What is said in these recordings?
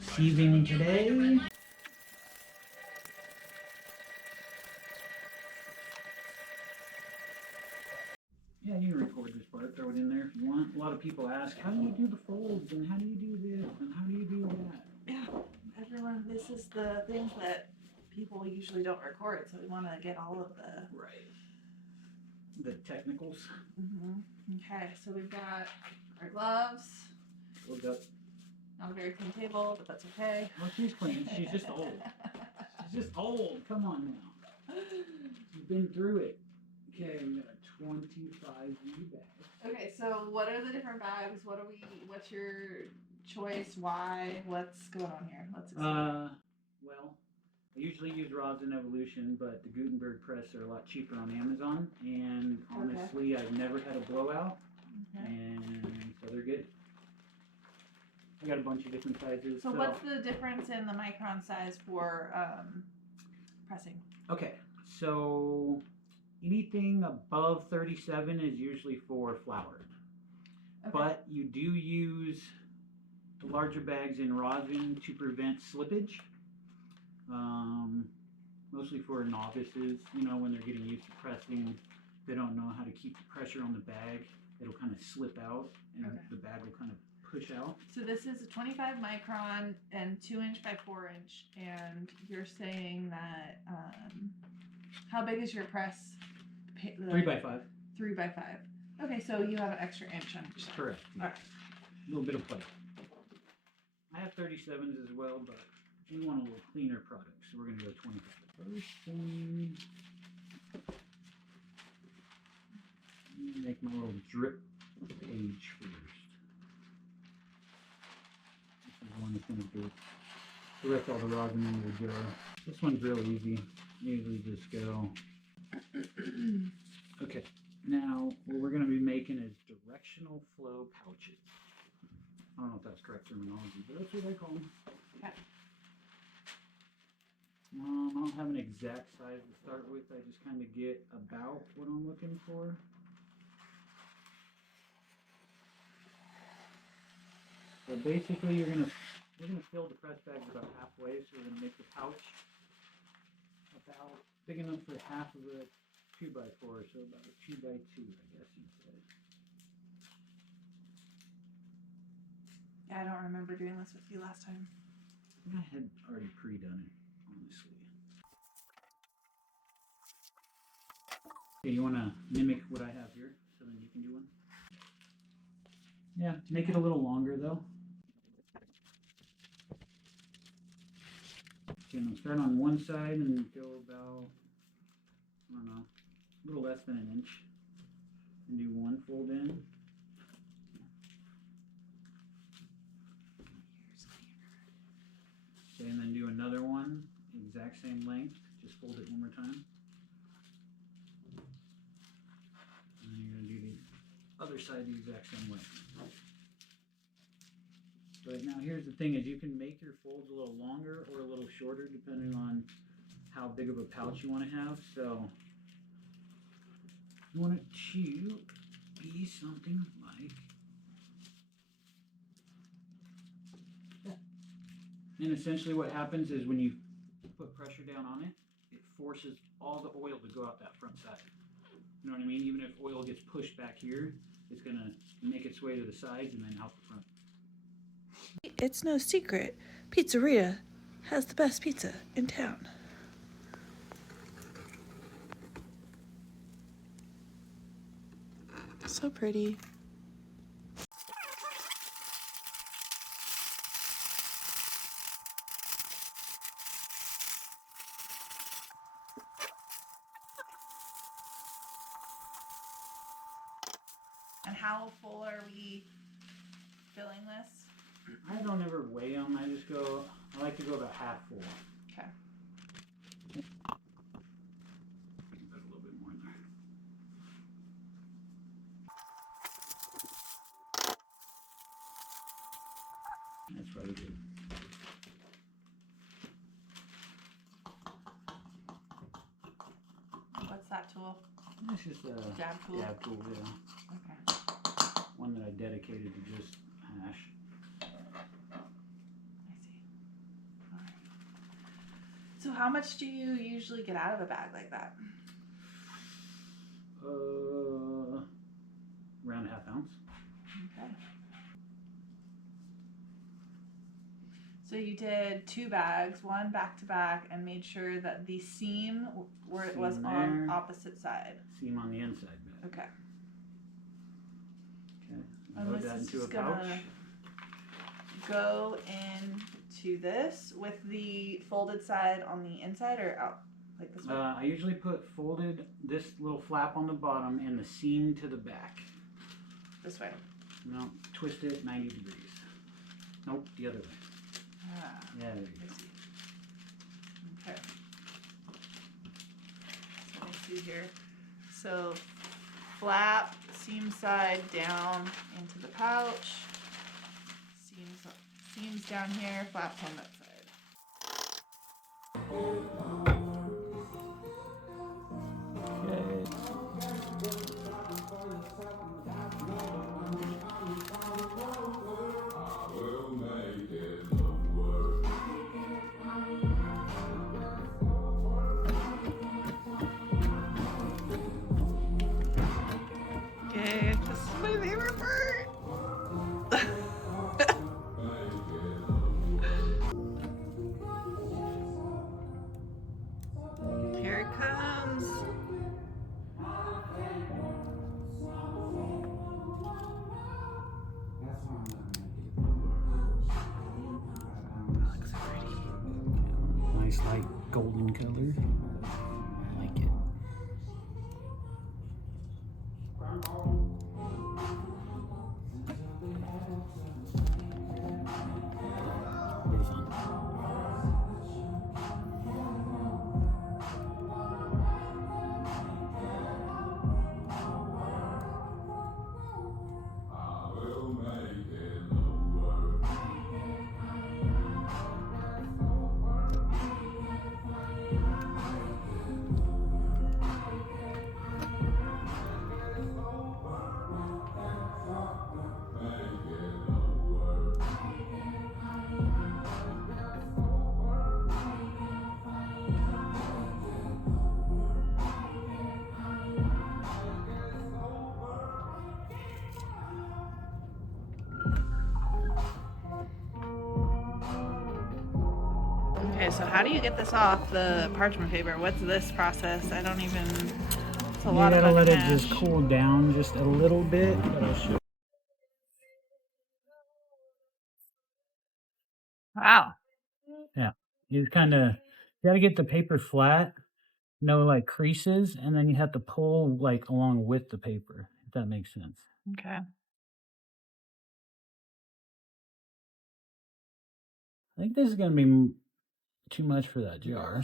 Sieving today. Yeah, you can record this part, throw it in there if you want. A lot of people ask, how do you do the folds, and how do you do this, and how do you do that? Yeah, everyone, this is the things that people usually don't record, so we want to get all of the... Right. The technicals. Okay, so we've got our gloves. Hold up. Not a very clean table, but that's okay. Oh, she's clean. She's just old. She's just old. Come on now. You've been through it. Okay, we got a 25 bag. Okay, so what are the different bags? What's your choice? Why? What's going on here? Let's explain. Well, I usually use Rosin Evolution, but the Gutenberg press are a lot cheaper on Amazon, and honestly, I've never had a blowout, and so they're good. I got a bunch of different sizes. So what's the difference in the micron size for pressing? Okay, so anything above 37 is usually for flour. Okay. But you do use the larger bags in rosin to prevent slippage. Mostly for novices, you know, when they're getting used to pressing, they don't know how to keep the pressure on the bag. It'll kind of slip out, and the bag will kind of push out. So this is a 25 micron and 2 inch by 4 inch, and you're saying that how big is your press? 3 by 5. 3 by 5. Okay, so you have an extra inch on each side. Correct. All right. A little bit of play. I have 37s as well, but we want a little cleaner product, so we're going to go 25. First thing, make my little drip page first. This is the one that's going to do it. The rest all the rosin in will go. This one's real easy. Usually just go. Okay, now what we're going to be making is directional flow pouches. I don't know if that's correct terminology, but that's what I call them. Okay. I don't have an exact size to start with. I just kind of get about what I'm looking for. So basically, we're gonna fill the press bags about halfway. So we're gonna make the pouch about big enough for half of the 2 by 4, so about a 2 by 2, I guess you'd say. Yeah, I don't remember doing this with you last time. I had already pre-done it, honestly. Okay, you want to mimic what I have here, so then you can do one? Yeah, make it a little longer though. Okay, now start on one side and go about, I don't know, a little less than an inch. And do one fold in. Okay, and then do another one, exact same length, just fold it one more time. And then you're going to do the other side the exact same way. But now here's the thing is you can make your folds a little longer or a little shorter depending on how big of a pouch you want to have. So you want it to be something like that. And essentially what happens is when you put pressure down on it, it forces all the oil to go out that front side. You know what I mean? Even if oil gets pushed back here, it's going to make its way to the sides and then out the front. It's no secret, Pizzeria has the best pizza in town. So pretty. And how full are we filling this? I don't ever weigh them. I just go, I like to go about half full. Okay. Put a little bit more in there. That's probably good. What's that tool? It's just a Dab tool? Dab tool, yeah. Okay. One that I dedicated to just hash. I So how much do you usually get out of a bag like that? Around a half ounce. Okay. So you did 2 bags, one back to back, and made sure that the seam where it was Seam on there. opposite side. Seam on the inside bag. Okay. Okay. And Load this that is into a just pouch. gonna go into this with the folded side on the inside or out, like this way? I usually put folded, this little flap on the bottom, and the seam to the back. This way. No, twist it 90 degrees. Nope, the other way. Ah, Yeah, there you I go. see. Okay. So let me see here. So flap, seam side down into the pouch. Seams down here, flaps on that side. Okay, this is my favorite part. Here it comes. Looks pretty. Nice light golden color. I like it. Very fun. Okay, so how do you get this off the parchment paper? What's this process? I don't even. It's a lot You of gotta let it hash. just cool down just a little bit, but I'll show. Wow. Yeah, you gotta get the paper flat, no like creases, and then you have to pull like along with the paper, if that makes sense. Okay. I think this is gonna be too much for that jar.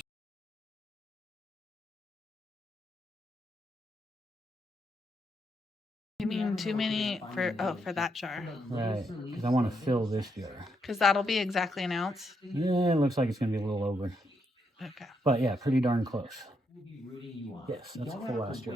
You mean too many for that jar? Right, because I want to fill this jar. Because that'll be exactly an ounce. Yeah, it looks like it's gonna be a little over, Okay. but yeah, pretty darn close. Yes, that's a full ass jar.